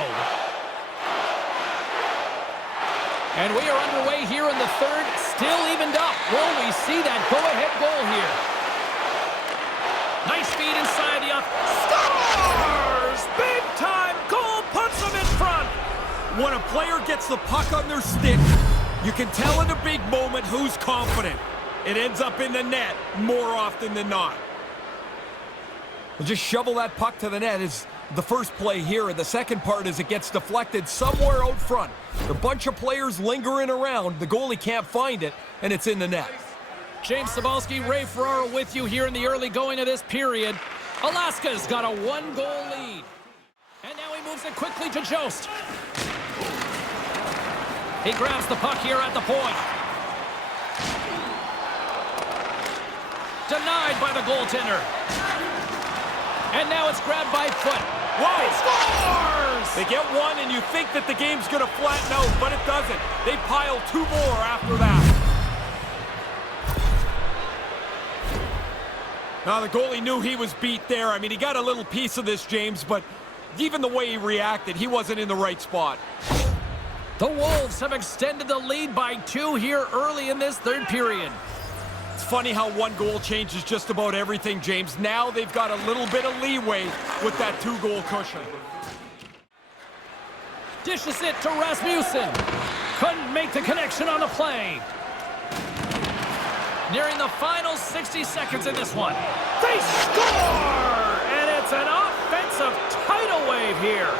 go. And we are underway here in the third, still evened up. Will we see that go-ahead goal here? Nice feed inside the up. Scores! Big-time goal puts them in front. When a player gets the puck on their stick, you can tell in a big moment who's confident. It ends up in the net more often than not. We'll just shovel that puck to the net is the first play here, and the second part is it gets deflected somewhere out front. A bunch of players lingering around. The goalie can't find it, and it's in the net. James Cybulski, Ray Ferraro with you here in the early going of this period. Alaska's got a one-goal lead. And now he moves it quickly to Jost. He grabs the puck here at the point. Denied by the goaltender. And now it's grabbed by Foot. Whoa! He scores! They get one, and you think that the game's going to flatten out, but it doesn't. They pile two more after that. Now, the goalie knew he was beat there. I mean, he got a little piece of this, James, but even the way he reacted, he wasn't in the right spot. The Wolves have extended the lead by 2 here early in this third period. It's funny how one goal changes just about everything, James. Now they've got a little bit of leeway with that 2-goal cushion. Dishes it to Rasmussen. Couldn't make the connection on the play. Nearing the final 60 seconds in this one. They score! And it's an offensive tidal wave here.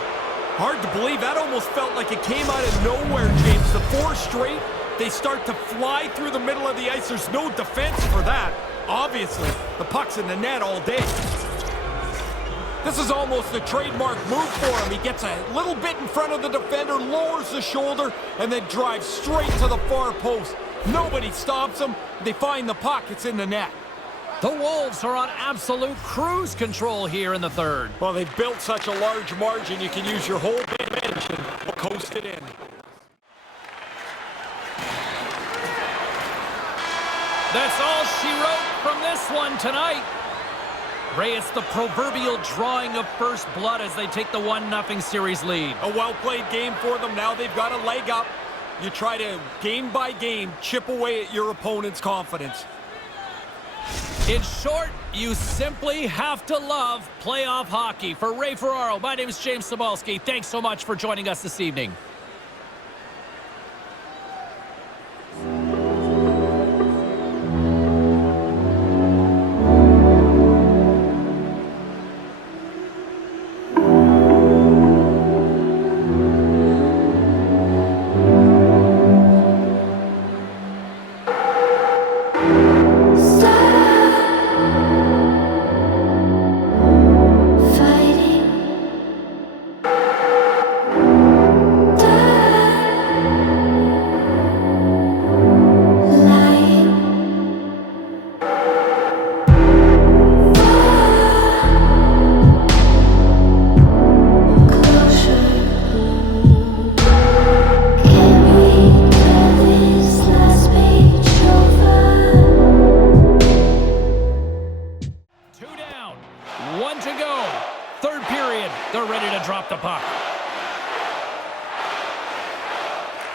Hard to believe. That almost felt like it came out of nowhere, James. The 4 straight, they start to fly through the middle of the ice. There's no defense for that. Obviously, the puck's in the net all day. This is almost a trademark move for him. He gets a little bit in front of the defender, lowers the shoulder, and then drives straight to the far post. Nobody stops him. They find the puck. It's in the net. The Wolves are on absolute cruise control here in the third. Well, they've built such a large margin, you can use your whole bench and coast it in. That's all she wrote from this one tonight. Ray, it's the proverbial drawing of first blood as they take the 1-0 series lead. A well-played game for them. Now they've got a leg up. You try to, game by game, chip away at your opponent's confidence. In short, you simply have to love playoff hockey. For Ray Ferraro, my name is James Cybulski. Thanks so much for joining us this evening.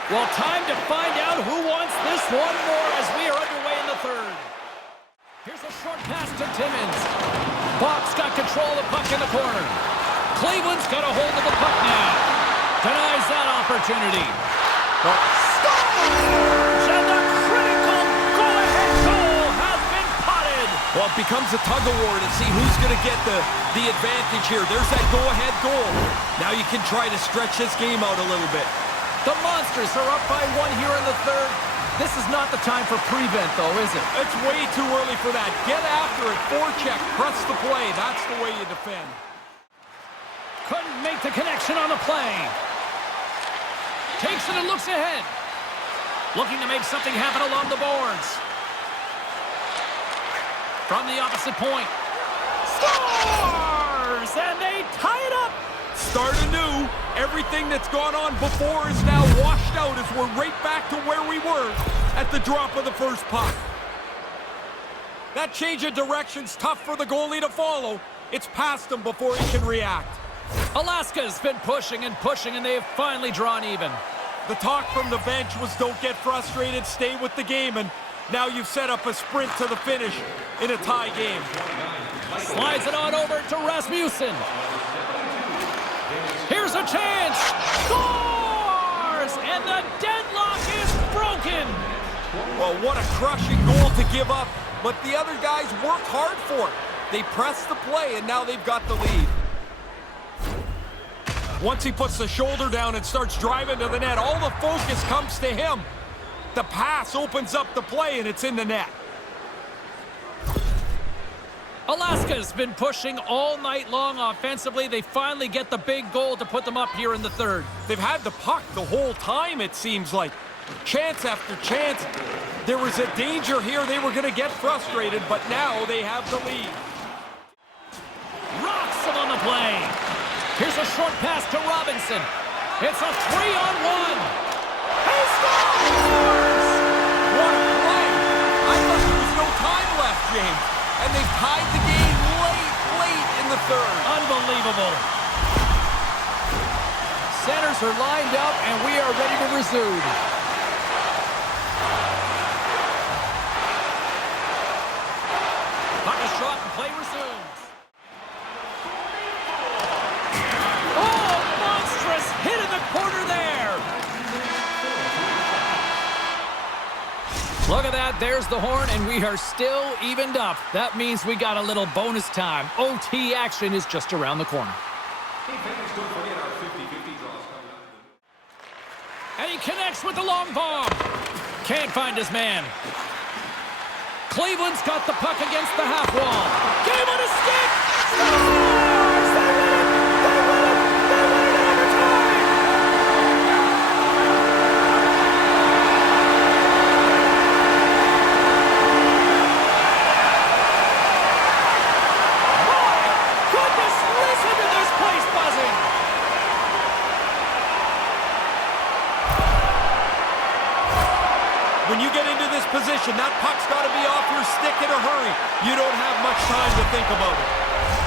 Well, time to find out who wants this one more as we are underway in the third. Here's a short pass to Timmins. Bob's got control of the puck in the corner. Cleveland's got a hold of the puck now. Denies that opportunity. Scores! And the critical go-ahead goal has been potted. Well, it becomes a tug-of-war to see who's going to get the advantage here. There's that go-ahead goal. Now you can try to stretch this game out a little bit. The Monsters are up by 1 here in the third. This is not the time for prevent, though, is it? It's way too early for that. Get after it, forecheck, press the play. That's the way you defend. Couldn't make the connection on the play. Takes it and looks ahead. Looking to make something happen along the boards. From the opposite point. Scores! And they tie it up. Start anew. Everything that's gone on before is now washed out as we're right back to where we were at the drop of the first puck. That change of direction's tough for the goalie to follow. It's past him before he can react. Alaska's been pushing and pushing, and they have finally drawn even. The talk from the bench was don't get frustrated, stay with the game, and now you've set up a sprint to the finish in a tie game. Slides it on over to Rasmussen. Here's a chance. Scores! And the deadlock is broken. Well, what a crushing goal to give up, but the other guys worked hard for it. They pressed the play, and now they've got the lead. Once he puts the shoulder down and starts driving to the net, all the focus comes to him. The pass opens up the play, and it's in the net. Alaska's been pushing all night long offensively. They finally get the big goal to put them up here in the third. They've had the puck the whole time, it seems like. Chance after chance. There was a danger here. They were going to get frustrated, but now they have the lead. Rocks him on the play. Here's a short pass to Robinson. It's a 3-on-1. He scores! What a play! I thought there was no time left, James. And they've tied the game late in the third. Unbelievable. Centers are lined up, and we are ready to resume. Puck is dropped and play resumes. Oh, monstrous hit in the corner there. Look at that. There's the horn, and we are still evened up. That means we got a little bonus time. OT action is just around the corner. And he connects with the long bomb. Can't find his man. Cleveland's got the puck against the half wall. Game on a stick. Scores! They win it! They win it! They win it in overtime! My goodness, listen to this place buzzing! When you get into this position, that puck's got to be off your stick in a hurry. You don't have much time to think about it.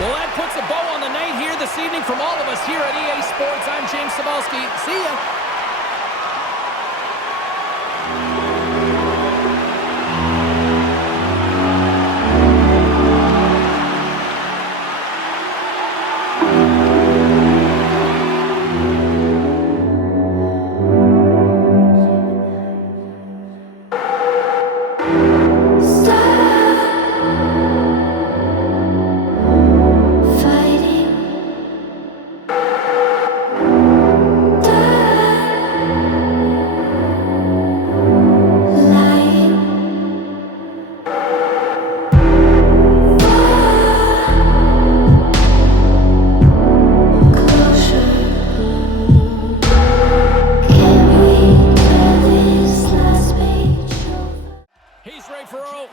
Well, that puts a bow on the night here this evening from all of us here at EA Sports. I'm James Cybulski. See ya.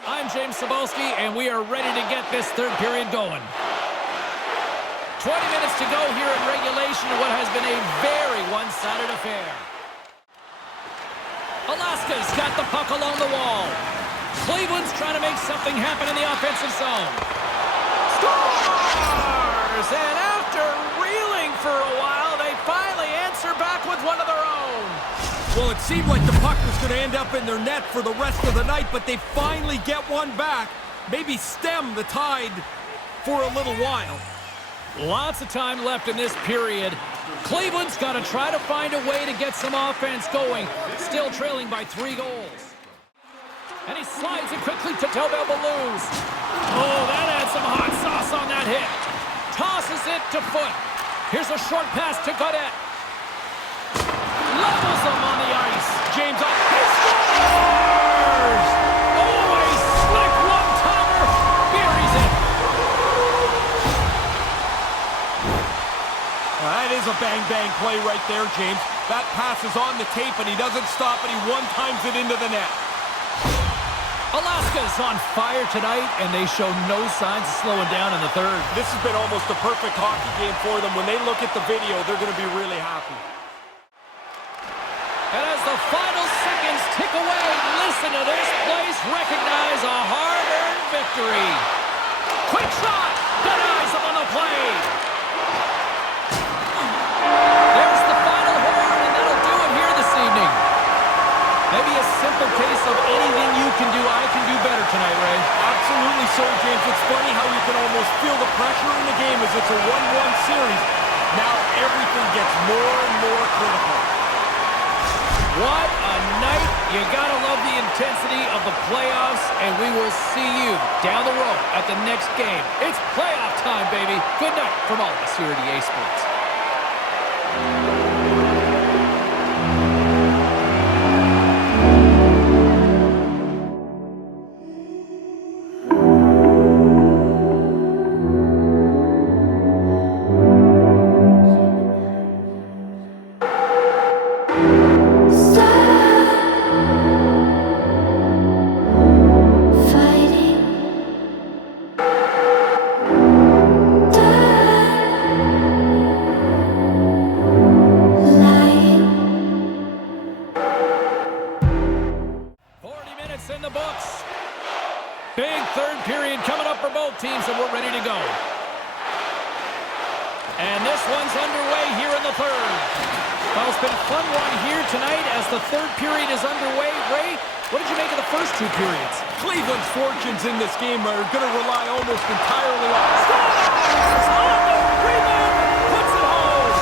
I'm James Cybulski, and we are ready to get this third period going. 20 minutes to go here in regulation of what has been a very one-sided affair. Alaska's got the puck along the wall. Cleveland's trying to make something happen in the offensive zone. Scores! And after reeling for a while, they finally answer back with one of their own. Well, it seemed like the puck was going to end up in their net for the rest of the night, but they finally get one back. Maybe stem the tide for a little while. Lots of time left in this period. Cleveland's got to try to find a way to get some offense going. Still trailing by 3 goals. And he slides it quickly to Tobel Balloons. Oh, that adds some hot sauce on that hit. Tosses it to Foot. Here's a short pass to Gaudette. Levels him on the ice. James up. He scores! Oh, a slick one-timer. Buries it. That is a bang-bang play right there, James. That pass is on the tape, and he doesn't stop it. He one-times it into the net. Alaska's on fire tonight, and they show no signs of slowing down in the third. This has been almost a perfect hockey game for them. When they look at the video, they're going to be really happy. And as the final seconds tick away, listen to this place recognize a hard-earned victory. Quick shot! Denies him on the play. almost feel the pressure in the game as it's a 1-1 series. Now everything gets more and more critical. What a night. You gotta love the intensity of the playoffs, and we will see you down the road at the next game. It's playoff time, baby. Good night from all of us here at EA Sports. In the books. Big third period coming up for both teams, and we're ready to go. And this one's underway here in the third. Well, it's been a fun one here tonight as the third period is underway. Ray, what did you make of the first two periods? Cleveland's fortunes in this game are going to rely almost entirely on... Scores! On the rebound! Puts it home!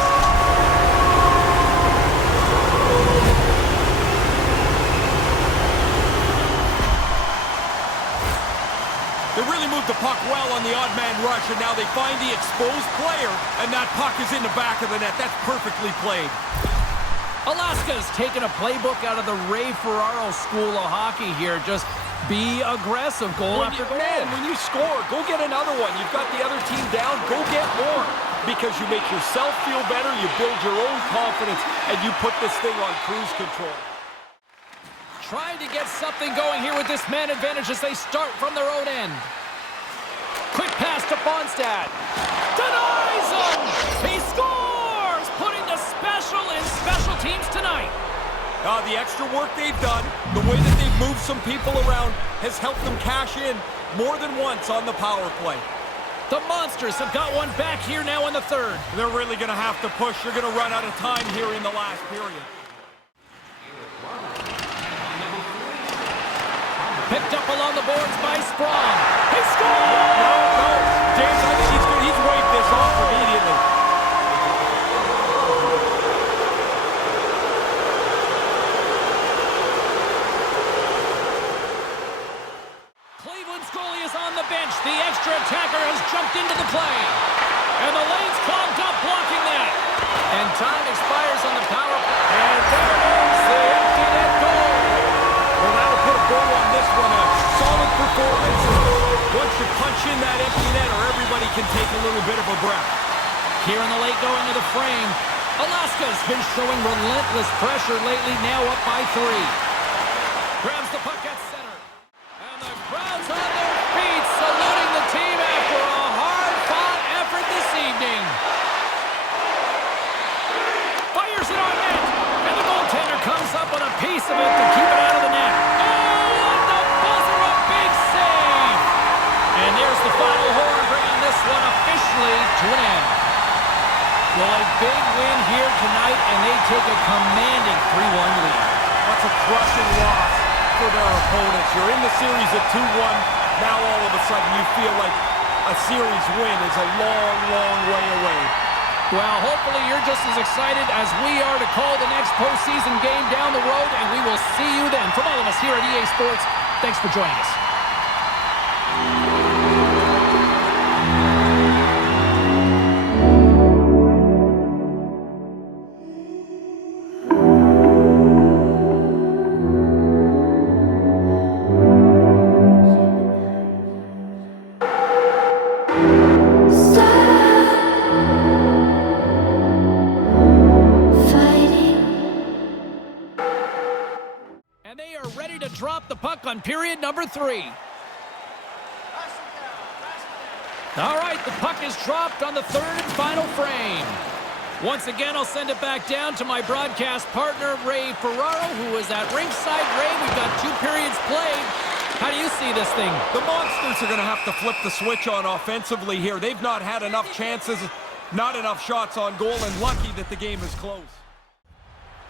They really moved the puck well on the odd man rush, and now they find the exposed player, and that puck is in the back of the net. That's perfectly played. Alaska's taking a playbook out of the Ray Ferraro school of hockey here. Just be aggressive, goal after goal. Man, when you score, go get another one. You've got the other team down, go get more. Because you make yourself feel better, you build your own confidence, and you put this thing on cruise control. Trying to get something going here with this man advantage as they start from their own end. Quick pass to Bonstad. Denies him! He scores! Putting the special in special teams tonight. The extra work they've done, the way that they've moved some people around, has helped them cash in more than once on the power play. The Monsters have got one back here now in the third. They're really going to have to push. They're going to run out of time here in the last period. Picked up along the boards by Sprong. He scores! No. James, I think he's waved this off immediately. Cleveland's goalie is on the bench. The extra attacker has jumped into the play. And the lane's clogged up, blocking that. And time expires on the power play. And there is the empty net goal. Well, that'll put a bow on this one. A solid performance. Once you punch in that empty net, or everybody can take a little bit of a breath. Here in the late going to the frame. Alaska's been showing relentless pressure lately, now up by 3. Grabs the puck at center. And the crowd's on their feet, saluting the team after a hard-fought effort this evening. Fires it on net. And the goaltender comes up with a piece of it to keep it out of the net. And there's the final horn, bringing this one officially to an end. Well, a big win here tonight, and they take a commanding 3-1 lead. That's a crushing loss for their opponents. You're in the series at 2-1. Now all of a sudden you feel like a series win is a long, long way away. Well, hopefully you're just as excited as we are to call the next postseason game down the road, and we will see you then. From all of us here at EA Sports, thanks for joining us. Drop the puck on period number 3. All right, the puck is dropped on the third and final frame. Once again, I'll send it back down to my broadcast partner, Ray Ferraro, who is at ringside. Ray, we've got 2 periods played. How do you see this thing? The Monsters are going to have to flip the switch on offensively here. They've not had enough chances, not enough shots on goal, and lucky that the game is close.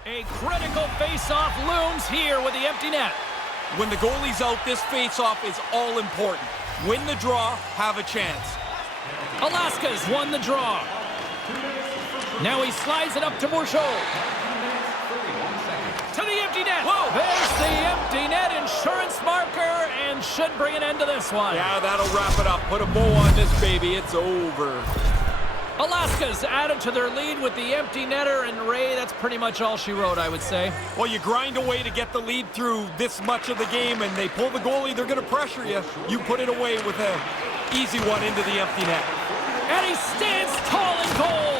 A critical face-off looms here with the empty net. When the goalie's out, this face-off is all important. Win the draw, have a chance. Alaska's won the draw. Now he slides it up to Bourgeau. To the empty net. Whoa! There's the empty net insurance marker and should bring an end to this one. Yeah, that'll wrap it up. Put a bow on this baby. It's over. Alaska's added to their lead with the empty netter, and Ray, that's pretty much all she wrote, I would say. Well, you grind away to get the lead through this much of the game, and they pull the goalie, they're going to pressure you. You put it away with an easy one into the empty net. And he stands tall in goal.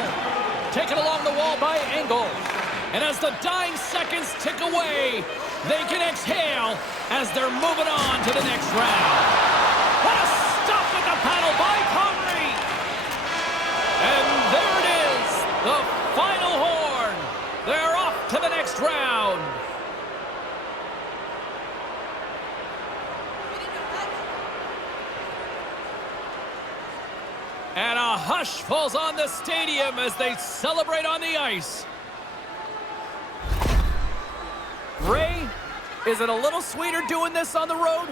Taken along the wall by Engel. And as the dying seconds tick away, they can exhale as they're moving on to the next round. What a stop with the paddle by Connery! And there it is, the final horn. They're off to the next round. And a hush falls on the stadium as they celebrate on the ice. Ray, is it a little sweeter doing this on the road?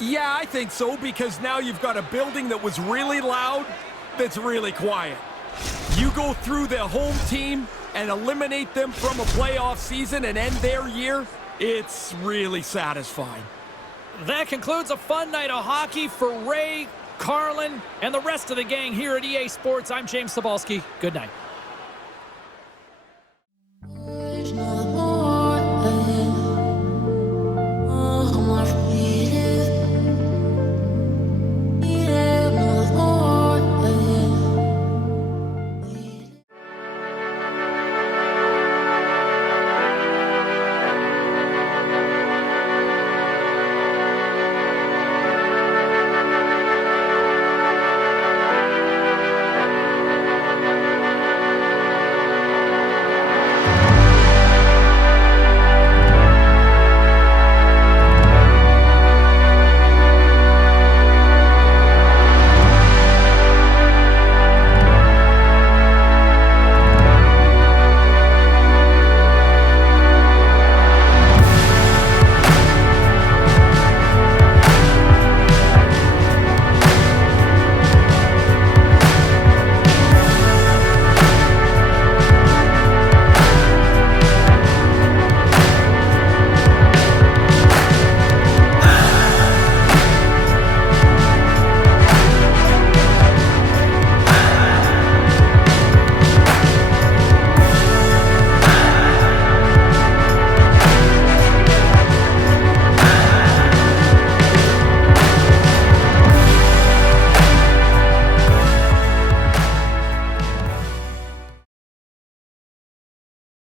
Yeah, I think so, because now you've got a building that was really loud that's really quiet. You go through the home team and eliminate them from a playoff season and end their year, it's really satisfying. That concludes a fun night of hockey for Ray, Carlin, and the rest of the gang here at EA Sports. I'm James Cebulski. Good night.